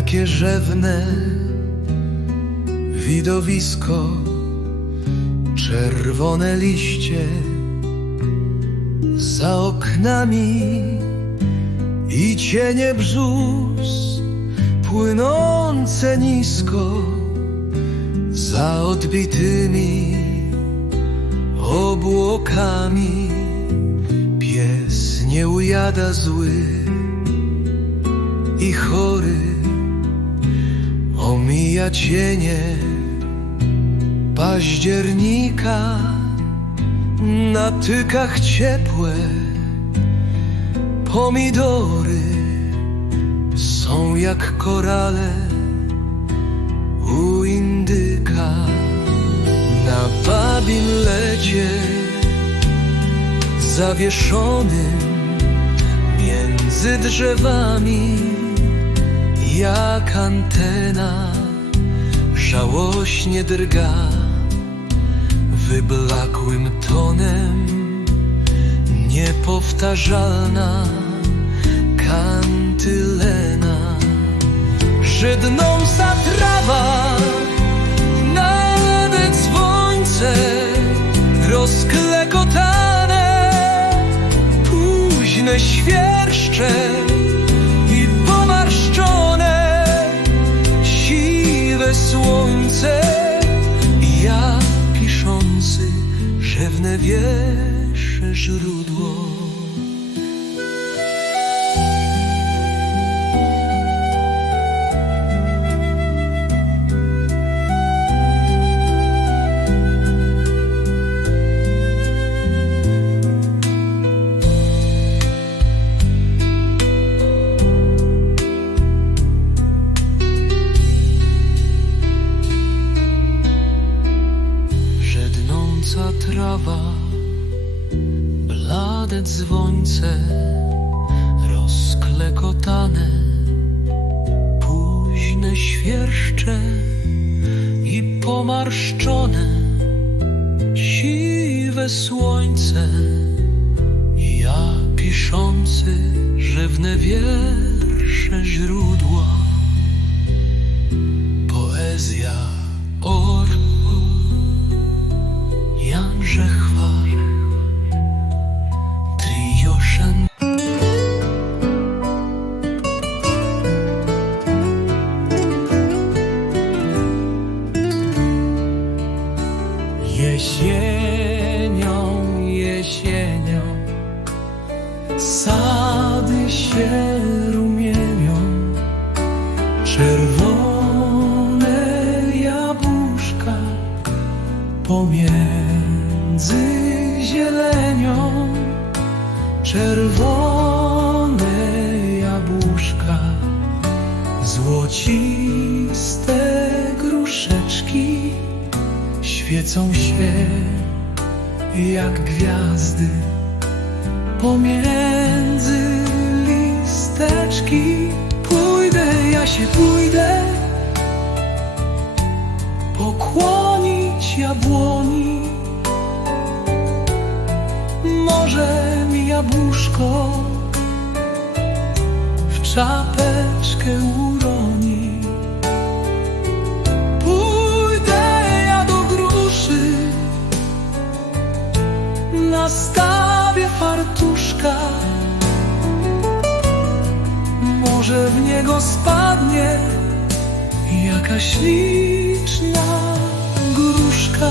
jakie rzewne widowisko, czerwone liście za oknami i cienie brzus płynące nisko za odbitymi obłokami. Pies nie ujada zły i chory omija cienie października na tykach ciepłe pomidory są jak korale u indyka. Na babim lecie zawieszonym między drzewami jak antena żałośnie drga wyblakłym tonem niepowtarzalna kantylena. Żydnąca trawa nade słońce rozklekotane późne świerszcze słońce ja piszący rzewne wiersze źródło blade dzwońce, rozklekotane, późne świerszcze i pomarszczone, siwe słońce, ja piszący rzewne wiersze źródła, Jesienią, jesienią. Sady się rumienią. Czerwone jabłuszka Pomiędzy zielenią. Czerwone jabłuszka, złociste świecą się jak gwiazdy pomiędzy listeczki. Pójdę, ja się pójdę pokłonić jabłoni. Może mi jabłuszko w czapeczkę uroni. Nastawię fartuszka. Może w niego spadnie jakaś liczna gruszka.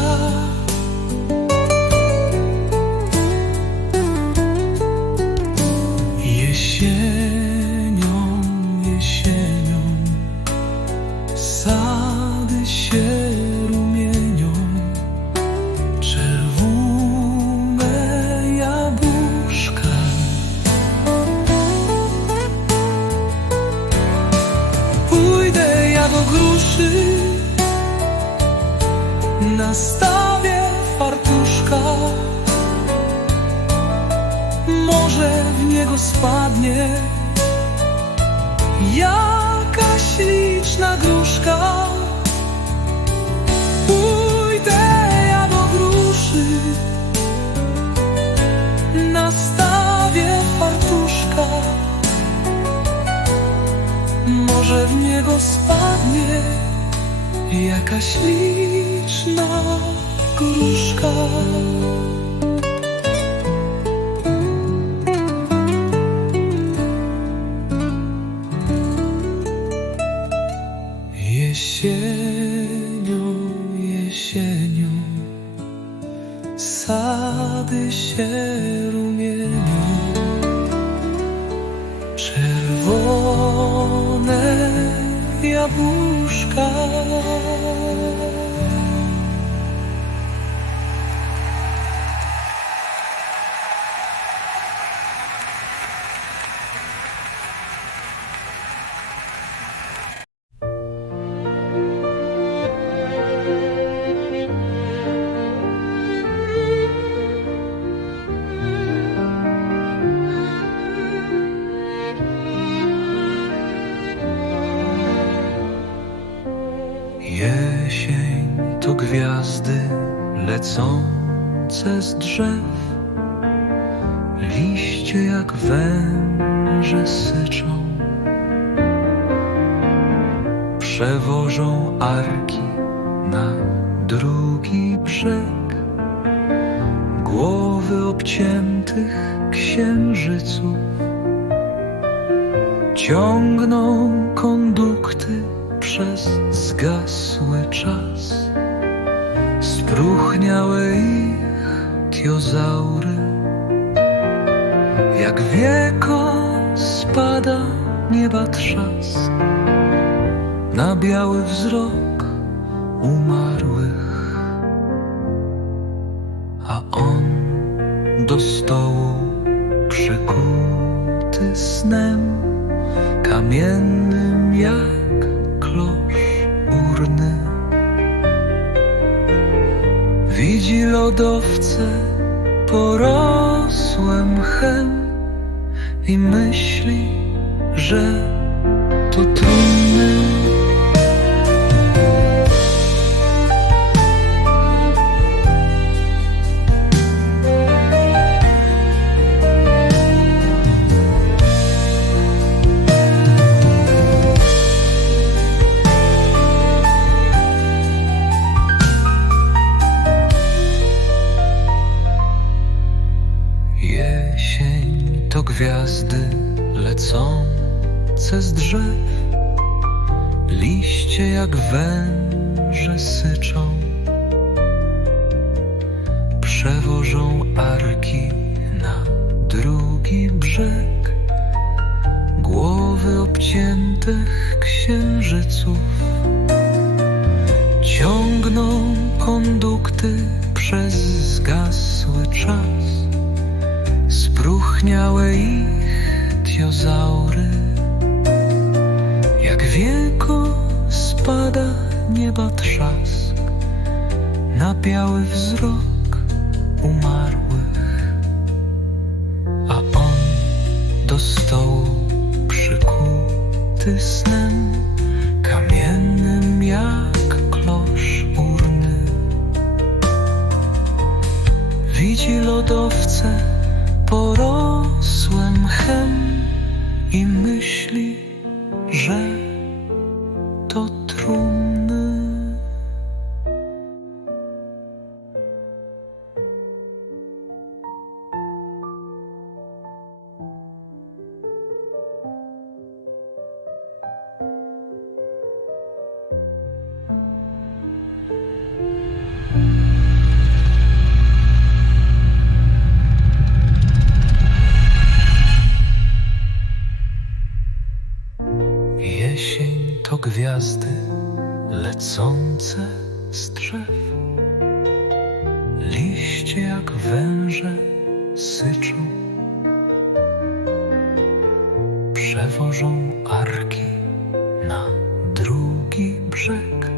W niego spadnie jakaś liczna gruszka. Pójdę ja do gruszy, nastawię fartuszka. Może w niego spadnie jakaś liczna gruszka. Jesienią. Sady się rumienią. Czerwone jabłuszka gwiazdy lecące z drzew. Liście jak węże syczą. Przewożą arki na drugi brzeg. Głowy obciętych księżyców. Ciągną kondukty przez zgasły czas Spróchniałe ich tiozaury. Jak wieko spada nieba trzask. Na biały wzrok umarłych. A on do stołu przykuty snem Kamiennym jak klosz urny Widzi lodowce porosłe mchem I myśli, że to trumny jak węże syczą Przewożą arki na drugi brzeg. Głowy obciętych księżyców Ciągną kondukty przez zgasły czas. Spróchniałe ich tiozaury Jak wieko spada nieba trzask. Na biały wzrok umarłych A on do stołu przykuty snem Kamiennym jak klosz urny. Widzi lodowce porosłe mchem i myśli, Przewożą arki na drugi brzeg.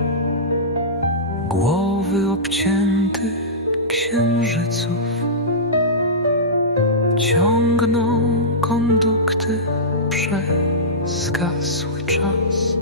Głowy obciętych księżyców ciągną kondukty przez zgasły czas.